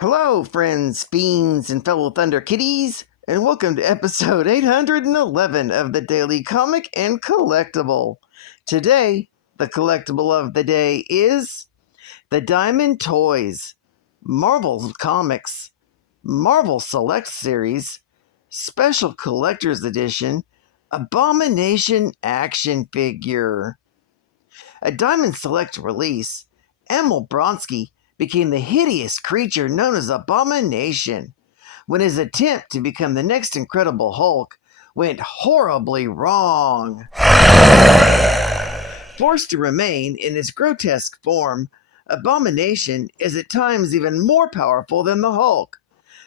Hello, friends, fiends, and fellow Thunder Kitties, and welcome to episode 811 of the Daily Comic and Collectible. Today, the collectible of the day is the Diamond Toys, Marvel Comics, Marvel Select Series, Special Collector's Edition, Abomination Action Figure. A Diamond Select release, Emil Blonsky became the hideous creature known as Abomination when his attempt to become the next Incredible Hulk went horribly wrong. Forced to remain in his grotesque form, Abomination is at times even more powerful than the Hulk,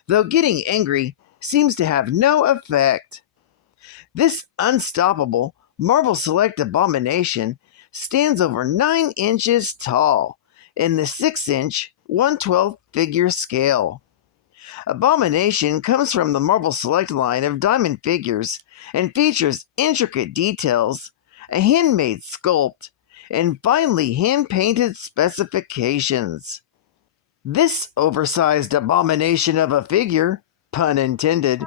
though getting angry seems to have no effect. This unstoppable Marvel Select Abomination stands over 9 inches tall in the 6-inch 1/12 figure scale. Abomination comes from the Marvel Select line of diamond figures and features intricate details, a handmade sculpt, and finely hand-painted specifications. This oversized abomination of a figure, pun intended,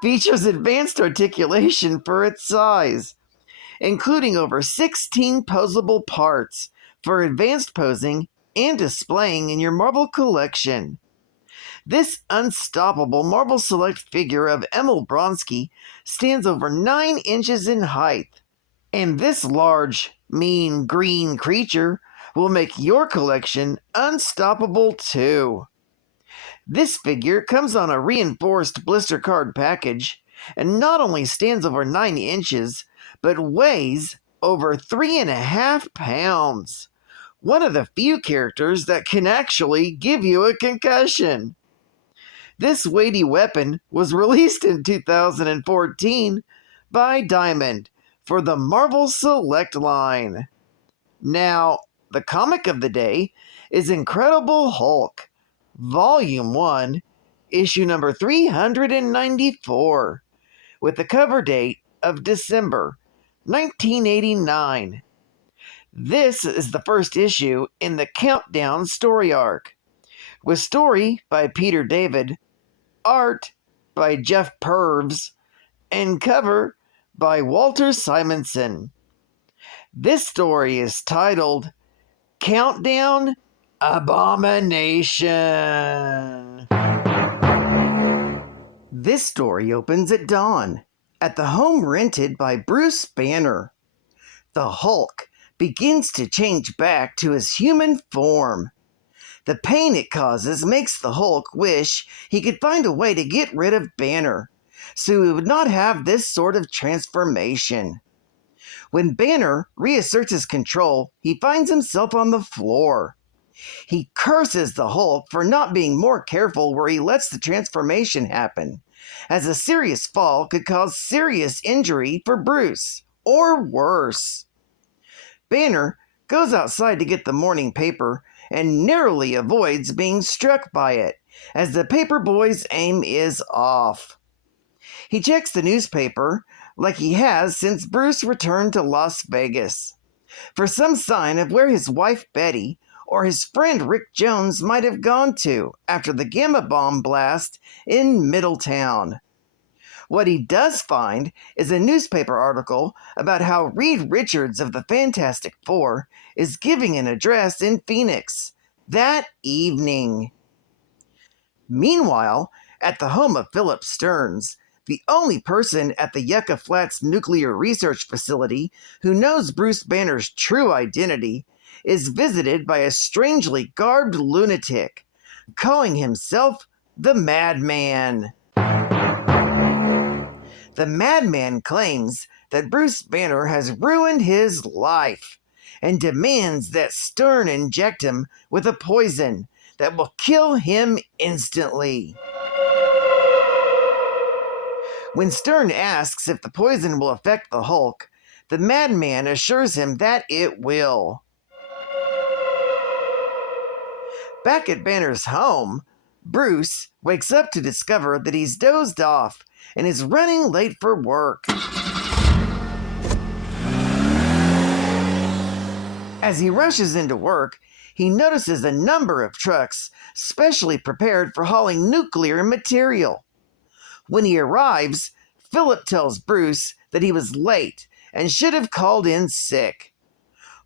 features advanced articulation for its size, including over 16 posable parts for advanced posing and displaying in your Marvel collection. This unstoppable Marvel Select figure of Emil Blonsky stands over 9 inches in height, and this large, mean green creature will make your collection unstoppable too. This figure comes on a reinforced blister card package and not only stands over 9 inches, but weighs over 3.5 pounds. One of the few characters that can actually give you a concussion. This weighty weapon was released in 2014 by Diamond for the Marvel Select line. Now, the comic of the day is Incredible Hulk, Volume 1, issue number 394, with the cover date of December 1989. This is the first issue in the Countdown story arc, with story by Peter David, art by Jeff Purves, and cover by Walter Simonson. This story is titled Countdown Abomination. This story opens at dawn, at the home rented by Bruce Banner. The Hulk begins to change back to his human form. The pain it causes makes the Hulk wish he could find a way to get rid of Banner, so he would not have this sort of transformation. When Banner reasserts his control, he finds himself on the floor. He curses the Hulk for not being more careful where he lets the transformation happen, as a serious fall could cause serious injury for Bruce, or worse. Banner goes outside to get the morning paper and narrowly avoids being struck by it, as the paperboy's aim is off. He checks the newspaper, like he has since Bruce returned to Las Vegas, for some sign of where his wife Betty or his friend Rick Jones might have gone to after the Gamma Bomb blast in Middletown. What he does find is a newspaper article about how Reed Richards of the Fantastic Four is giving an address in Phoenix that evening. Meanwhile, at the home of Philip Stearns, the only person at the Yucca Flats Nuclear Research Facility who knows Bruce Banner's true identity, is visited by a strangely garbed lunatic, calling himself the MADMAN. The MADMAN claims that Bruce Banner has ruined his life and demands that Stern inject him with a poison that will kill him instantly. When Stern asks if the poison will affect the Hulk, the MADMAN assures him that it will. Back at Banner's home, Bruce wakes up to discover that he's dozed off and is running late for work. As he rushes into work, he notices a number of trucks specially prepared for hauling nuclear material. When he arrives, Philip tells Bruce that he was late and should have called in sick.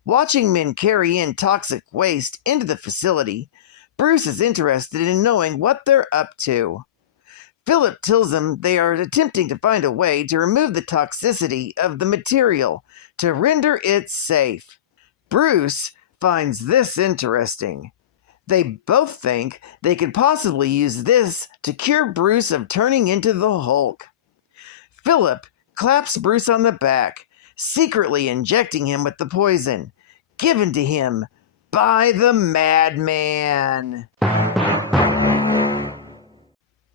Watching men carry in toxic waste into the facility, Bruce is interested in knowing what they're up to. Philip tells him they are attempting to find a way to remove the toxicity of the material to render it safe. Bruce finds this interesting. They both think they could possibly use this to cure Bruce of turning into the Hulk. Philip claps Bruce on the back, secretly injecting him with the poison given to him by the MADMAN.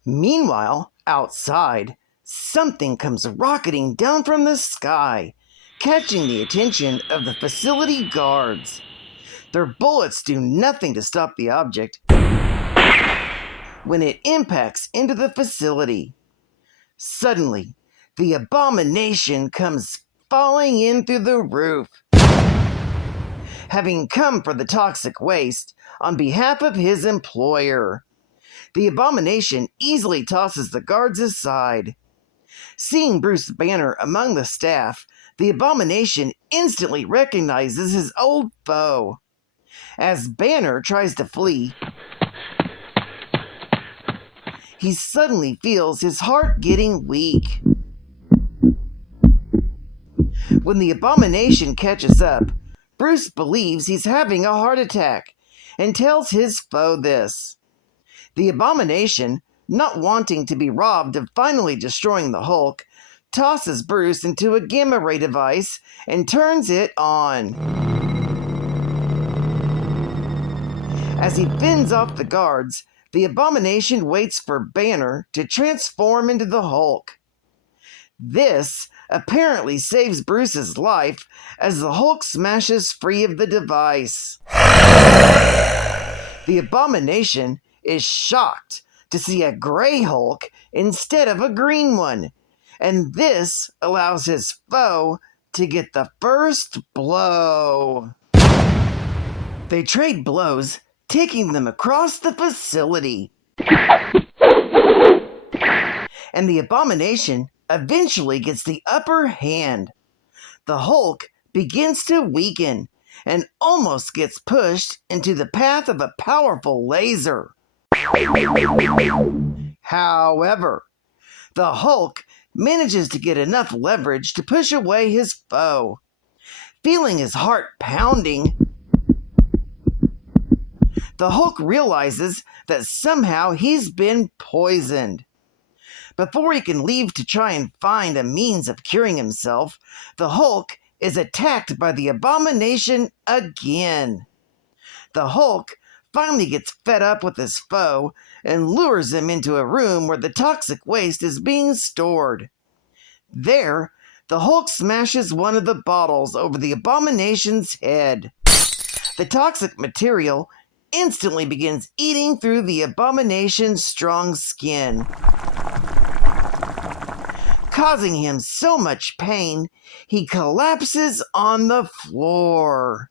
Meanwhile, outside, something comes rocketing down from the sky, catching the attention of the facility guards. Their bullets do nothing to stop the object when it impacts into the facility. Suddenly, the Abomination comes falling in through the roof, having come for the toxic waste on behalf of his employer. The Abomination easily tosses the guards aside. Seeing Bruce Banner among the staff, the Abomination instantly recognizes his old foe. As Banner tries to flee, he suddenly feels his heart getting weak. When the Abomination catches up, Bruce believes he's having a heart attack and tells his foe this. The Abomination, not wanting to be robbed of finally destroying the Hulk, tosses Bruce into a gamma ray device and turns it on. As he fends off the guards, the Abomination waits for Banner to transform into the Hulk. This apparently saves Bruce's life as the Hulk smashes free of the device. The Abomination is shocked to see a gray Hulk instead of a green one, and this allows his foe to get the first blow. They trade blows, taking them across the facility. And the Abomination eventually gets the upper hand. The Hulk begins to weaken and almost gets pushed into the path of a powerful laser. However, the Hulk manages to get enough leverage to push away his foe. Feeling his heart pounding, the Hulk realizes that somehow he's been poisoned. Before he can leave to try and find a means of curing himself, the Hulk is attacked by the Abomination again. The Hulk finally gets fed up with his foe and lures him into a room where the toxic waste is being stored. There, the Hulk smashes one of the bottles over the Abomination's head. The toxic material instantly begins eating through the Abomination's strong skin, causing him so much pain, he collapses on the floor.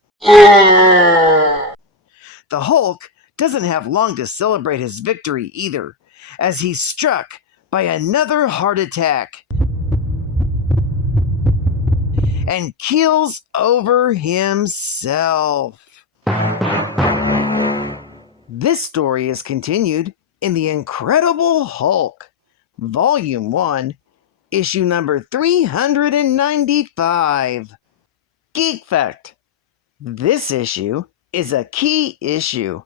The Hulk doesn't have long to celebrate his victory either, as he's struck by another heart attack and keels over himself. This story is continued in The Incredible Hulk, Volume 1, Issue number 395. Geek Fact. This issue is a key issue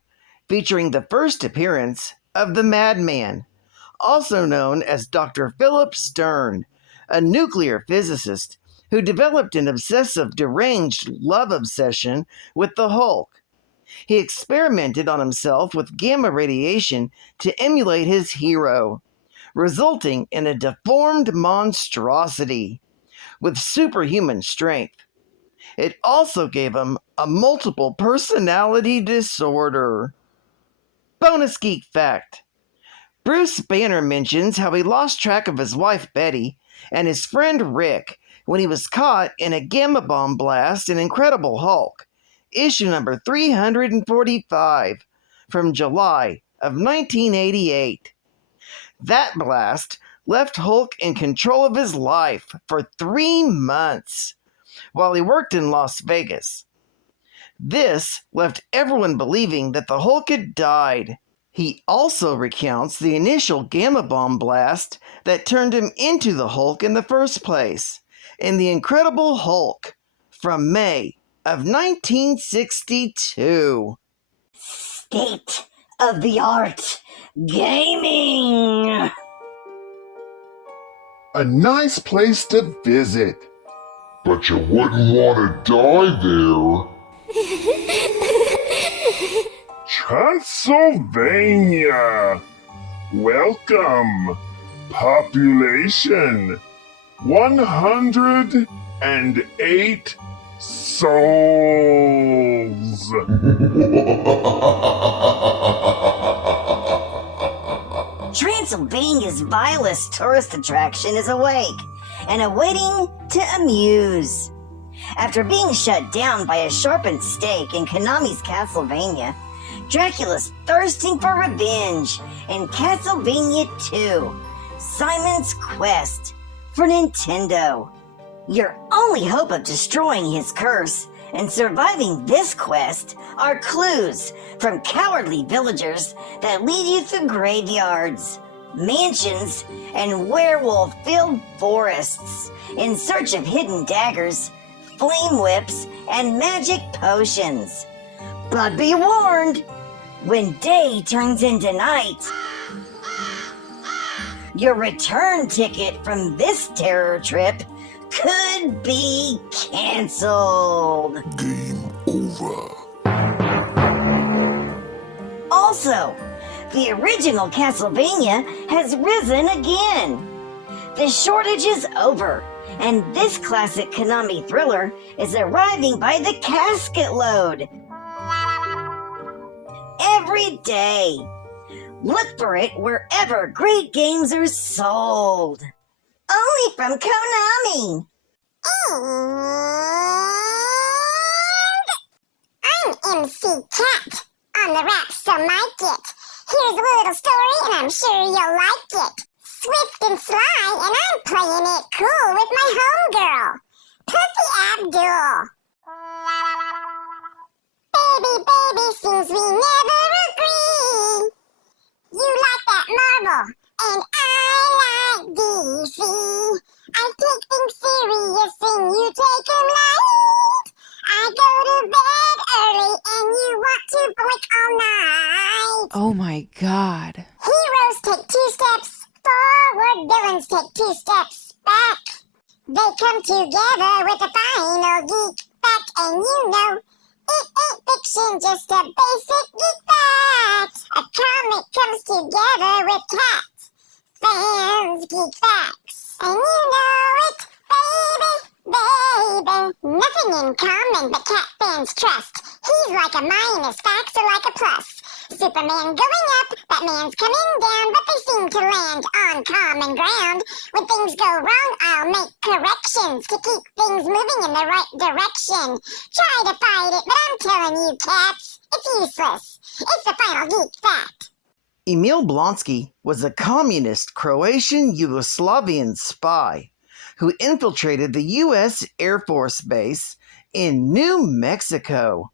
featuring the first appearance of the MADMAN, also known as Dr. Philip Stern, a nuclear physicist who developed an obsessive deranged love obsession with the Hulk. He experimented on himself with gamma radiation to emulate his hero, resulting in a deformed monstrosity with superhuman strength. It also gave him a multiple personality disorder. Bonus Geek Fact. Bruce Banner mentions how he lost track of his wife Betty and his friend Rick when he was caught in a gamma bomb blast in Incredible Hulk, issue number 345 from July of 1988. That blast left Hulk in control of his life for 3 months while he worked in Las Vegas. This left everyone believing that the Hulk had died. He also recounts the initial gamma bomb blast that turned him into the Hulk in the first place, in The Incredible Hulk from May of 1962. State of the art gaming! A nice place to visit. But you wouldn't want to die there. Transylvania! Welcome! Population 108 souls! Transylvania's vilest tourist attraction is awake and awaiting to amuse. After being shut down by a sharpened stake in Konami's Castlevania, Dracula's thirsting for revenge in Castlevania 2, Simon's Quest for Nintendo. Your only hope of destroying his curse and surviving this quest are clues from cowardly villagers that lead you through graveyards, mansions, and werewolf-filled forests in search of hidden daggers, flame whips, and magic potions. But be warned, when day turns into night, your return ticket from this terror trip could be canceled. Game over. Also, the original Castlevania has risen again. The shortage is over, and this classic Konami thriller is arriving by the casket load every day. Look for it wherever great games are sold. Only from Konami. And I'm MC Cat on the rap so mic it. Here's a little story and I'm sure you'll like it. Swift and sly and I'm playing it cool with my homegirl, Puffy Abdul. Baby, seems we never agree. You like that Marvel and I like DC. I take things serious and you take them light. I go to bed early and you want to blink all night. Oh my god. Heroes take 2 steps forward, villains take 2 steps back. They come together with a final geek fact, and you know it ain't fiction, just a basic geek fact. A comic comes together with cat fans, geek facts, and you know it, baby. Nothing in common but cat fans trust. He's like a minus, facts are like a plus. Superman going up, Batman's coming down, but they seem to land on common ground. When things go wrong, I'll make corrections to keep things moving in the right direction. Try to fight it, but I'm telling you, cats, it's useless. It's the final geek fact. Emil Blonsky was a communist Croatian Yugoslavian spy who infiltrated the U.S. Air Force Base in New Mexico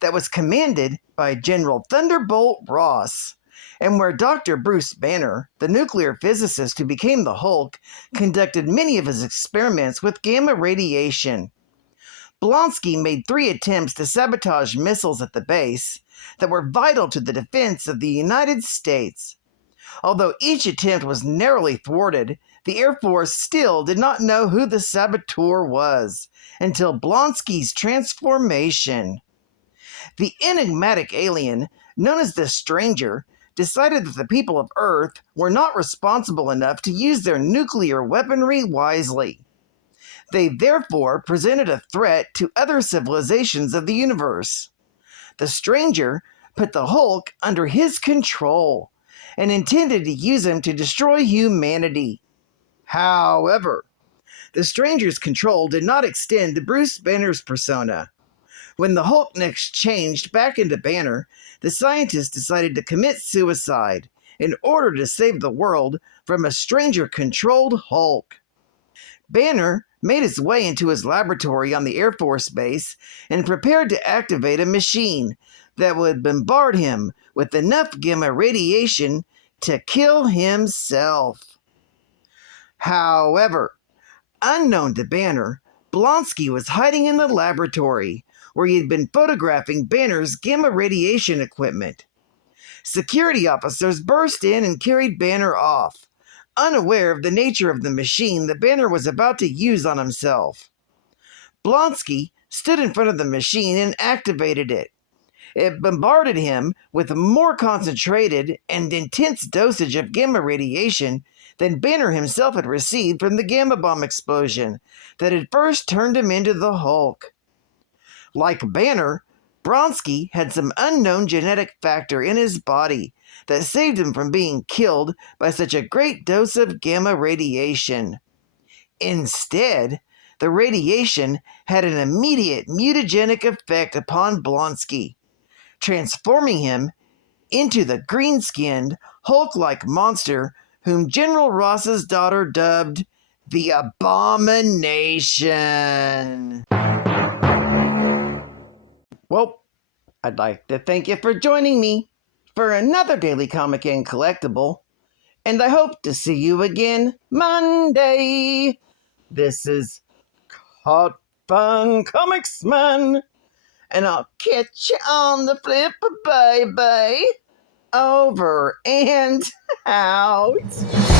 that was commanded by General Thunderbolt Ross, and where Dr. Bruce Banner, the nuclear physicist who became the Hulk, conducted many of his experiments with gamma radiation. Blonsky made 3 attempts to sabotage missiles at the base that were vital to the defense of the United States. Although each attempt was narrowly thwarted, the Air Force still did not know who the saboteur was until Blonsky's transformation. The enigmatic alien, known as the Stranger, decided that the people of Earth were not responsible enough to use their nuclear weaponry wisely. They therefore presented a threat to other civilizations of the universe. The Stranger put the Hulk under his control and intended to use him to destroy humanity. However, the Stranger's control did not extend to Bruce Banner's persona. When the Hulk next changed back into Banner, the scientists decided to commit suicide in order to save the world from a stranger-controlled Hulk. Banner made his way into his laboratory on the Air Force Base and prepared to activate a machine that would bombard him with enough gamma radiation to kill himself. However, unknown to Banner, Blonsky was hiding in the laboratory where he had been photographing Banner's gamma radiation equipment. Security officers burst in and carried Banner off, unaware of the nature of the machine that Banner was about to use on himself. Blonsky stood in front of the machine and activated it. It bombarded him with a more concentrated and intense dosage of gamma radiation than Banner himself had received from the gamma bomb explosion that had first turned him into the Hulk. Like Banner, Blonsky had some unknown genetic factor in his body that saved him from being killed by such a great dose of gamma radiation. Instead, the radiation had an immediate mutagenic effect upon Blonsky, transforming him into the green-skinned, Hulk-like monster whom General Ross's daughter dubbed the Abomination. Well, I'd like to thank you for joining me for another Daily Comic and Collectible, and I hope to see you again Monday. This is Hot Fun Comics Man, and I'll catch you on the flip, baby. Over and out.